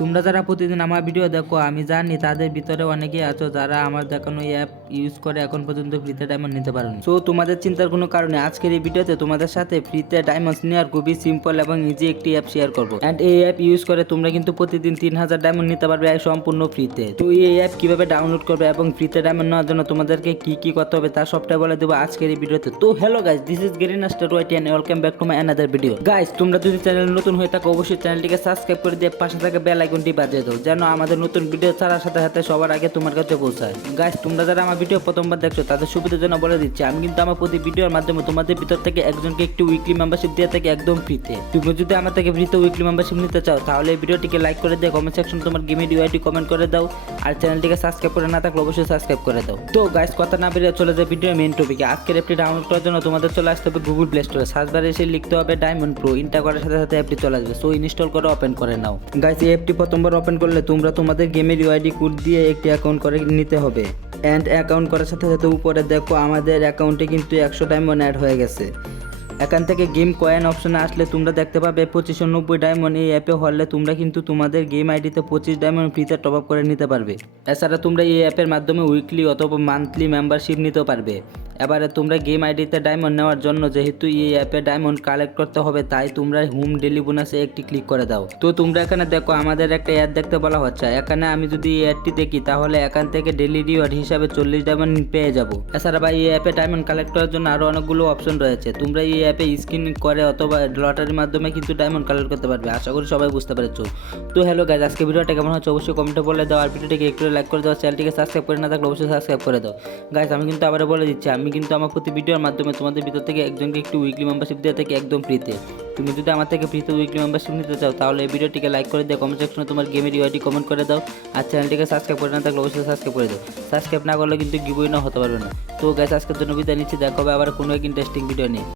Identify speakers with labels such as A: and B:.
A: তোমরা যারা প্রতিদিন আমার ভিডিও দেখো, আমি জানি তাদের ভিতরে অনেকেই আছো যারা আমার দেখানো অ্যাপ ইউজ করে এখন পর্যন্ত ফ্রিতে ডায়মন্ড নিতে পারো সো তোমাদের চিন্তার কোনো কারণে আজকের এই ভিডিওতে তোমাদের সাথে ফ্রিতে ডায়মন্ড নেওয়ার খুবই সিম্পল এবং ইজি একটি অ্যাপ শেয়ার করব। অ্যান্ড এই অ্যাপ ইউজ করে তোমরা কিন্তু প্রতিদিন তিন হাজার ডায়মন্ড নিতে পারবে সম্পূর্ণ ফ্রিতে তো। এই অ্যাপ কীভাবে ডাউনলোড করবে এবং ফ্রিতে ডায়মন্ড নেওয়ার জন্য তোমাদেরকে কি কি করতে হবে তা সবটাই বলে দেবো আজকের এই ভিডিওতে। তো hello guys this is green star YT and welcome back to my another video guys তোমরা যদি চ্যানেল নতুন হয়ে থাকো, অবশ্যই চ্যানেলটিকে সাবস্ক্রাইব করে দিয়ে পাশে থাকা বেল আইকনটি বাজিয়ে দাও, যেন আমাদের নতুন ভিডিও ছাড়ার সাথে সাথে সবার আগে তোমার কাছে পৌঁছায়। গাইস তোমরা যারা আমার ভিডিও প্রথমবার দেখছ, তাদের সুবিধার জন্য বলে দিচ্ছি। আমি কিন্তু আমার প্রতি ভিডিওর মাধ্যমে তোমাদের ভিতর থেকে একজনকে একটি উইকলি মেম্বারশিপ দিয়ে থাকে একদম ফ্রিতে তুমি যদি আমার থেকে ফ্রিতে উইকলি মেম্বারশিপ নিতে চাও, তাহলে এই ভিডিওটিকে লাইক করে দিয়ে কমেন্ট সেকশন তোমার গেমের ইউআইটি কমেন্ট করে দাও। আর চ্যানেলটিকে সাবস্ক্রাইব করে না থাকলে অবশ্যই সাবস্ক্রাইব করে দাও। তো গাইস কথা না বেরিয়ে চলে যায় ভিডিও মেন টপিকে আজকের অ্যাপটি ডাউনলোড করার জন্য তোমাদের চলে আসতে হবে গুগল প্লে স্টোরে সার্চ বারে এসে লিখতে হবে ডায়মন্ড প্রো ইনটা করার সাথে সাথে অ্যাপটি চলে আসবে। সো ইনস্টল করে ওপেন করে নাও। গাইস এই অ্যাপটি প্রথমবার ওপেন করলে তোমরা তোমাদের গেমের ইউআইডি কোড দিয়ে একটি অ্যাকাউন্ট করে নিতে হবে। অ্যান্ড অ্যাকাউন্ট করার সাথে সাথে উপরে দেখো আমাদের অ্যাকাউন্টে কিন্তু একশো ডায়মন্ড অ্যাড হয়ে গেছে। এখান থেকে গেম কয়েন অপশনে আসলে তোমরা দেখতে পাবে পঁচিশশো নব্বই ডায়মন্ড এই অ্যাপে হলে তোমরা কিন্তু তোমাদের গেম আইডিতে পঁচিশ ডায়মন্ড ফ্রিতে টপ আপ করে নিতে পারবে। এছাড়া তোমরা এই অ্যাপের মাধ্যমে উইকলি অথবা মান্থলি মেম্বারশিপ নিতে পারবে। এবারে তোমরা গেম আইডিতে ডায়মন্ড নেওয়ার জন্য যেহেতু এই অ্যাপে ডায়মন্ড কালেক্ট করতে হবে, তাই তোমরা হোম ডেলি বোনাসে একটি ক্লিক করে দাও। তো তোমরা এখানে দেখো, আমাদের একটা অ্যাড দেখতে বলা হচ্ছে। এখানে আমি যদি এই অ্যাডটি দেখি, তাহলে এখান থেকে ডেলি রিওয়ার্ড হিসাবে চল্লিশ ডায়মন্ড পেয়ে যাব। এছাড়া বা এই অ্যাপে ডায়মন্ড কালেক্ট করার জন্য আরও অনেকগুলো অপশন রয়েছে। তোমরা এই অ্যাপে স্ক্রিন করে অথবা লটারির মাধ্যমে কিন্তু ডায়মন্ড কালেক্ট করতে পারবে। আশা করি সবাই বুঝতে পেরেছ। তো হ্যালো গাইজ আজকে ভিডিওটা কেমন হচ্ছে অবশ্যই কমেন্টে বলে দাও। আর ভিডিওটিকে একটু লাইক করে দাও। চ্যানেলটিকে সাবস্ক্রাইব করে না থাকলে অবশ্যই সাবস্ক্রাইব করে দাও। গাইজ আমি কিন্তু আবার বলে দিচ্ছি, আমি কিন্তু আমার প্রতি ভিডিওর মাধ্যমে তোমাদের ভিতর থেকে একজনকে একটু উইকলি মেম্বারশিপ দেওয়া থাকে একদম ফ্রিতে তুমি যদি আমার থেকে ফ্রিতে উইকলি মেম্বারশিপ নিতে চাও, তাহলে এই ভিডিওটিকে লাইক করে দিও কমেন্ট সেকশনে তোমার গেমের ইউআইডি কমেন্ট করে দাও আর চ্যানেলটিকে সাবস্ক্রাইব করে না থাকলে অবশ্যই সাবস্ক্রাইব করে দাও। সাবস্ক্রাইব না করলে কিন্তু গিবই না হতে পারবে না। তো গাইজ আজকের জন্য বিদায় নিচ্ছি। দেখা হবে আবার কোনো এক ইন্টারেস্টিং ভিডিও নিয়ে।